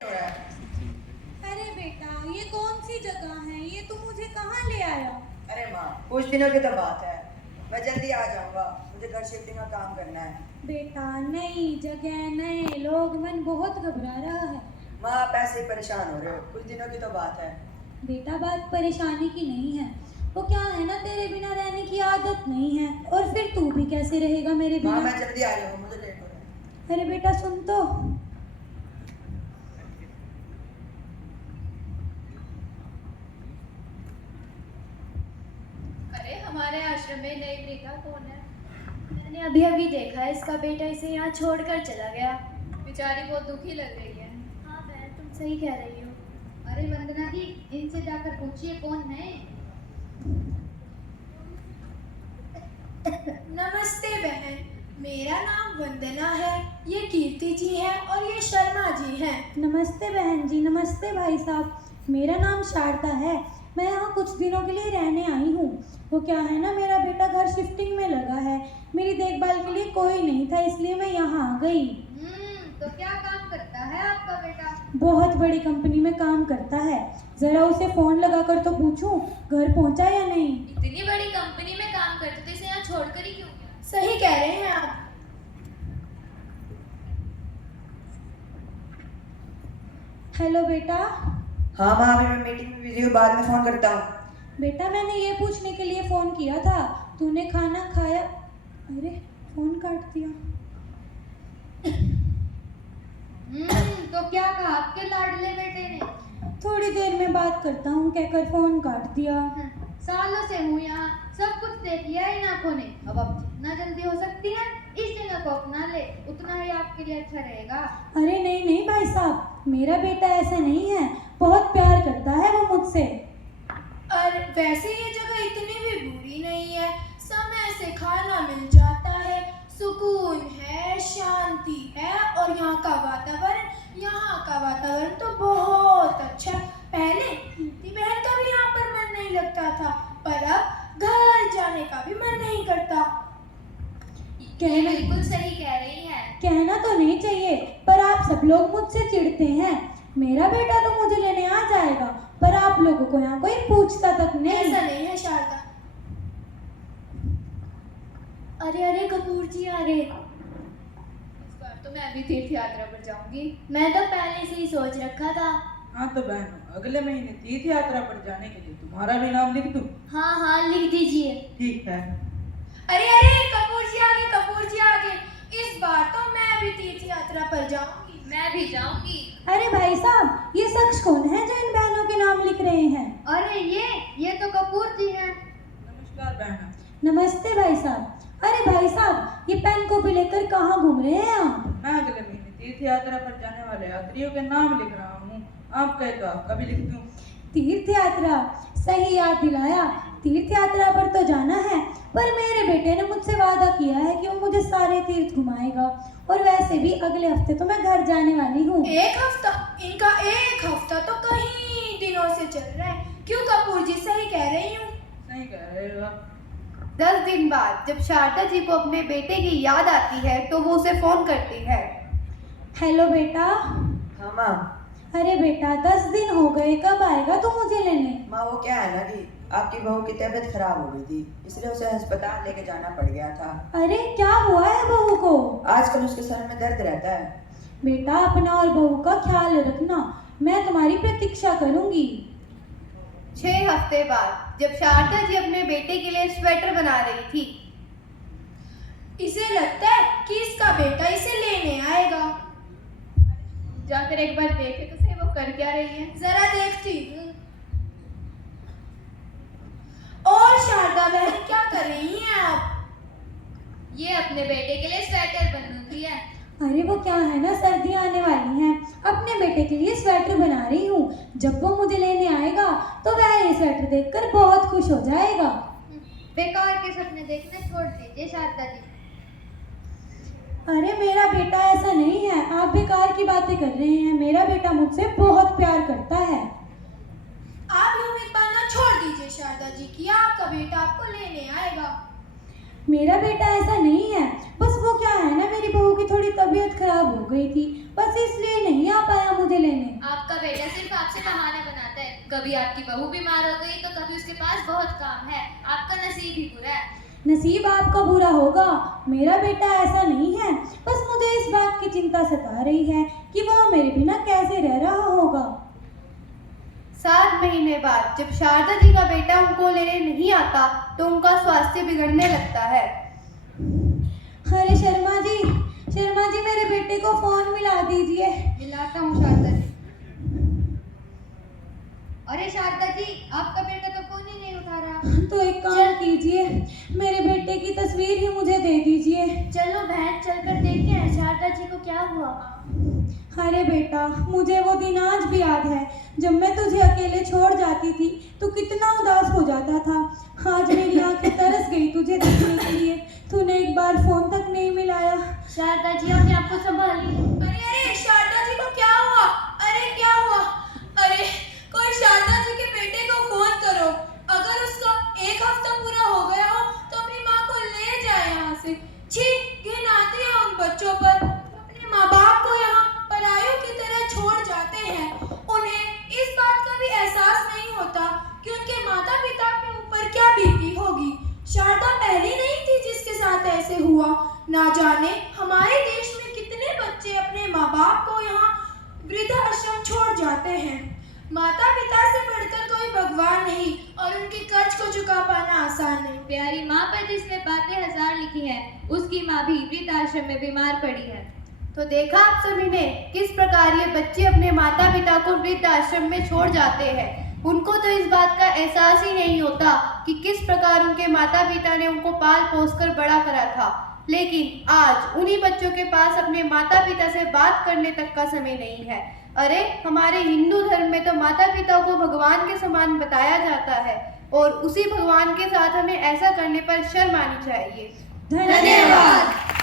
अरे बेटा, ये कौन सी जगह है? ये तू मुझे कहाँ ले आया? अरे माँ, कुछ दिनों की तो बात है। मैं जल्दी आ जाऊंगा, मुझे घर शिफ्टिंग का काम करना है। बेटा, नई जगह, नए लोग, मन बहुत घबरा रहा है। माँ, आप ऐसे ही परेशान हो रहे हो, कुछ दिनों की तो बात है। बेटा, बात परेशानी की नहीं है। वो क्या है ना, तेरे बिना रहने की आदत नहीं है, और फिर तू भी कैसे रहेगा मेरे माँ, बिना? मैं जल्दी आ रहा हूँ, मुझे लेट हो रहा है। अरे बेटा, सुन तो। अरे हमारे आश्रम में नई वृद्धा कौन है? मैंने अभी अभी देखा है, इसका बेटा इसे यहाँ छोड़कर चला गया। बेचारी बहुत दुखी लग रही है। हाँ बहन, तुम सही कह रही हो। अरे वंदना जी, इनसे जाकर पूछिए कौन है। नमस्ते बहन, मेरा नाम वंदना है, ये कीर्ति जी है और ये शर्मा जी हैं। नमस्ते बहन जी। नमस्ते भाई साहब। मेरा नाम शारदा है। मैं यहाँ कुछ दिनों के लिए रहने आई हूँ। वो क्या है ना, मेरा बेटा घर शिफ्टिंग में लगा है। मेरी देखभाल के लिए कोई नहीं था, इसलिए मैं यहाँ आ गई। तो क्या काम करता है आपका बेटा? बहुत बड़ी कंपनी में काम करता है। जरा उसे फोन लगाकर तो पूछूं घर पहुंचा या नहीं। इतनी बड़ी कंपनी में काम करते थे, इसे यहाँ छोड़कर ही क्यों गया? सही कह रहे हैं आप। हेलो बेटा। हाँ माँ, अभी मैं मीटिंग में बिजी हूँ, बाद में फोन करता हूँ। बेटा, मैंने ये पूछने के लिए फोन किया था, तूने खाना खाया? अरे, फोन काट दिया। तो क्या कहा आपके लाडले बेटे ने? थोड़ी देर में बात करता हूँ कहकर फोन काट दिया। सालों से हूँ यहाँ, सब कुछ देख लिया इन आंखों ने। अब जितना जल्दी हो सकती है इस जगह को अपना ले, उतना ही आपके लिए अच्छा रहेगा। अरे नहीं नहीं भाई साहब, मेरा बेटा ऐसा नहीं है, बहुत प्यार करता है वो मुझसे। और वैसे ये जगह इतनी भी बुरी नहीं है, समय से खाना मिल जाता है, सुकून है, शांति है और यहाँ का वातावरण तो बहुत अच्छा। पहले कीर्ति बहन का भी यहाँ पर मन नहीं लगता था, पर अब घर जाने का भी मन नहीं करता। कहना बिल्कुल सही कह रही है। कहना तो नहीं चाहिए, पर आप सब लोग मुझसे चिढ़ते हैं। मेरा बेटा तो मुझे लेने आ जाएगा, पर आप लोगों को यहाँ कोई पूछता तक नहीं। ऐसा नहीं है शारदा। अरे अरे, कपूर जी आ रहे। इस बार तो मैं भी तीर्थ यात्रा पर जाऊंगी। मैं तो पहले से ही सोच रखा था। हाँ तो बहन, अगले महीने तीर्थ यात्रा पर जाने के लिए तुम्हारा भी नाम लिख दूं? हाँ हाँ, लिख दीजिए। ठीक है। अरे अरे, कपूर जी आ गए। इस बार तो मैं भी तीर्थ यात्रा पर जाऊंगी। मैं भी जाऊंगी। अरे भाई साहब, ये शख्स कौन है जो इन बहनों के नाम लिख रहे हैं? अरे ये तो कपूर जी हैं। नमस्कार बहन। नमस्ते भाई साहब। अरे भाई साहब, ये पेन कॉपी लेकर कहाँ घूम रहे हैं आप? मैं अगले महीने तीर्थ यात्रा पर जाने वाले यात्रियों के नाम लिख रहा हूँ। आप कहेगा कभी लिख दूं? तीर्थ यात्रा, सही याद दिलाया। तीर्थ यात्रा पर तो जाना है, पर मेरे बेटे ने मुझसे वादा किया है कि वो मुझे सारे तीर्थ घुमाएगा, और वैसे भी अगले हफ्ते तो मैं घर जाने वाली हूँ। एक हफ्ता तो कहीं दिनों से चल रहा है। क्यों कपूर जी, सही कह रही हूँ? सही कह रहे हो। 10 दिन बाद जब शारदा जी को अपने बेटे की याद आती है तो वो उसे फोन करती है। हेलो बेटा। हाँ माँ। अरे बेटा, 10 दिन हो गए, कब आएगा तू मुझे लेने? माँ, वो क्या है ना कि आपकी बहू की तबीयत खराब हो गई थी, इसलिए उसे अस्पताल लेके जाना पड़ गया था। अरे क्या हुआ है बहू को? आजकल उसके सर में दर्द रहता है। बेटा, अपना और बहू का ख्याल रखना, मैं तुम्हारी प्रतीक्षा करूंगी। 6 हफ्ते बाद जब शारदा जी अपने बेटे के लिए स्वेटर बना रही थी। इसे लगता है कि इसका बेटा इसे लेने आएगा। जाकर एक बार देखे तो सही, वो कर क्या रही है। जरा देखती हूँ। और शारदा बहन, क्या कर रही हैं आप? ये अपने बेटे के लिए स्वेटर बनूंगी है। अरे वो क्या है ना, सर्दियाँ आने वाली हैं, अपने बेटे के लिए स्वेटर बना रही हूँ। जब वो मुझे लेने आएगा तो वह ये स्वेटर देखकर बहुत खुश हो जाएगा। बेकार के सपने देखने छोड़ दीजिए शारदा जी। अरे मेरा बेटा ऐसा नहीं है, आप बेकार की बातें कर रहे हैं। मेरा बेटा मुझसे बहुत प्यार करता है। आप ये उम्मीद पाना छोड़ दीजिए शारदा जी कि आपका बेटा आपको लेने आएगा। मेरा बेटा ऐसा नहीं है, बस वो क्या है ना, मेरी बहू की थोड़ी तबीयत खराब हो गई थी, बस इसलिए नहीं आ पाया मुझे लेने। कभी आपकी बहू बीमार हो गई तो कभी उसके पास बहुत काम है। आपका नसीब ही बुरा है। नसीब आपका बुरा होगा, मेरा बेटा ऐसा नहीं है। बस मुझे इस बात की चिंता सता रही है कि वह मेरे बिना कैसे रह रहा होगा। 7 महीने बाद जब शारदा जी का बेटा उनको लेने नहीं आता तो उनका स्वास्थ्य बिगड़ने लगता है। अरे शर्मा जी मेरे बेटे को फोन मिला दीजिए। मिलाता हूँ शारदा जी। अरे शारदा जी, आपका बेटा तो फोन ही नहीं उठा रहा। तो एक काम कीजिए, मेरे बेटे की तस्वीर ही मुझे दे दीजिए। चलो बहन, चलकर देखते हैं शारदा जी को क्या हुआ। अरे बेटा, मुझे वो दिन आज भी याद है जब मैं तुझे अकेले छोड़ जाती थी तो कितना उदास हो जाता था। आज मेरी आंखें तरस गई तुझे देखने के लिए। तूने एक बार फोन तक नहीं मिलाया। शारदा जी, अपने आप को संभालिए। अरे शारदा जी को क्या हुआ? अरे क्या हुआ? अरे कोई शारदा जी के बेटे को फोन करो। अगर उसका 1 हफ्ता पूरा हो गया हो तो अपनी माँ को ले जाए यहाँ से। छी, घिन आती है उन बच्चों पर। अपने माँ बाप को यहाँ परायों की तरह छोड़ जाते हैं। उन्हें इस बात का भी एहसास नहीं होता कि उनके माता पिता के ऊपर क्या बीती होगी। शारदा पहली नहीं थी जिसके साथ ऐसे हुआ। ना जाने हमारे देश में कितने बच्चे अपने माँ बाप को यहाँ वृद्धाश्रम छोड़ जाते हैं। माता पिता से बढ़कर कोई भगवान नहीं और उनके कर्ज को चुका पाना आसान नहीं। प्यारी माँ पर जिसने बातें 1000 लिखी हैं, उसकी माँ भी वृद्धाश्रम में बीमार पड़ी है। तो देखा आप सभी ने किस प्रकार ये बच्चे अपने माता पिता को वृद्धाश्रम में छोड़ जाते हैं। उनको तो इस बात का एहसास ही नहीं होता कि किस प्रकार उनके माता पिता ने उनको पाल पोस कर बड़ा करा था। लेकिन आज उन्हीं बच्चों के पास अपने माता पिता से बात करने तक का समय नहीं है। अरे हमारे हिंदू धर्म में तो माता पिता को भगवान के समान बताया जाता है और उसी भगवान के साथ हमें ऐसा करने पर शर्म आनी चाहिए। धन्यवाद।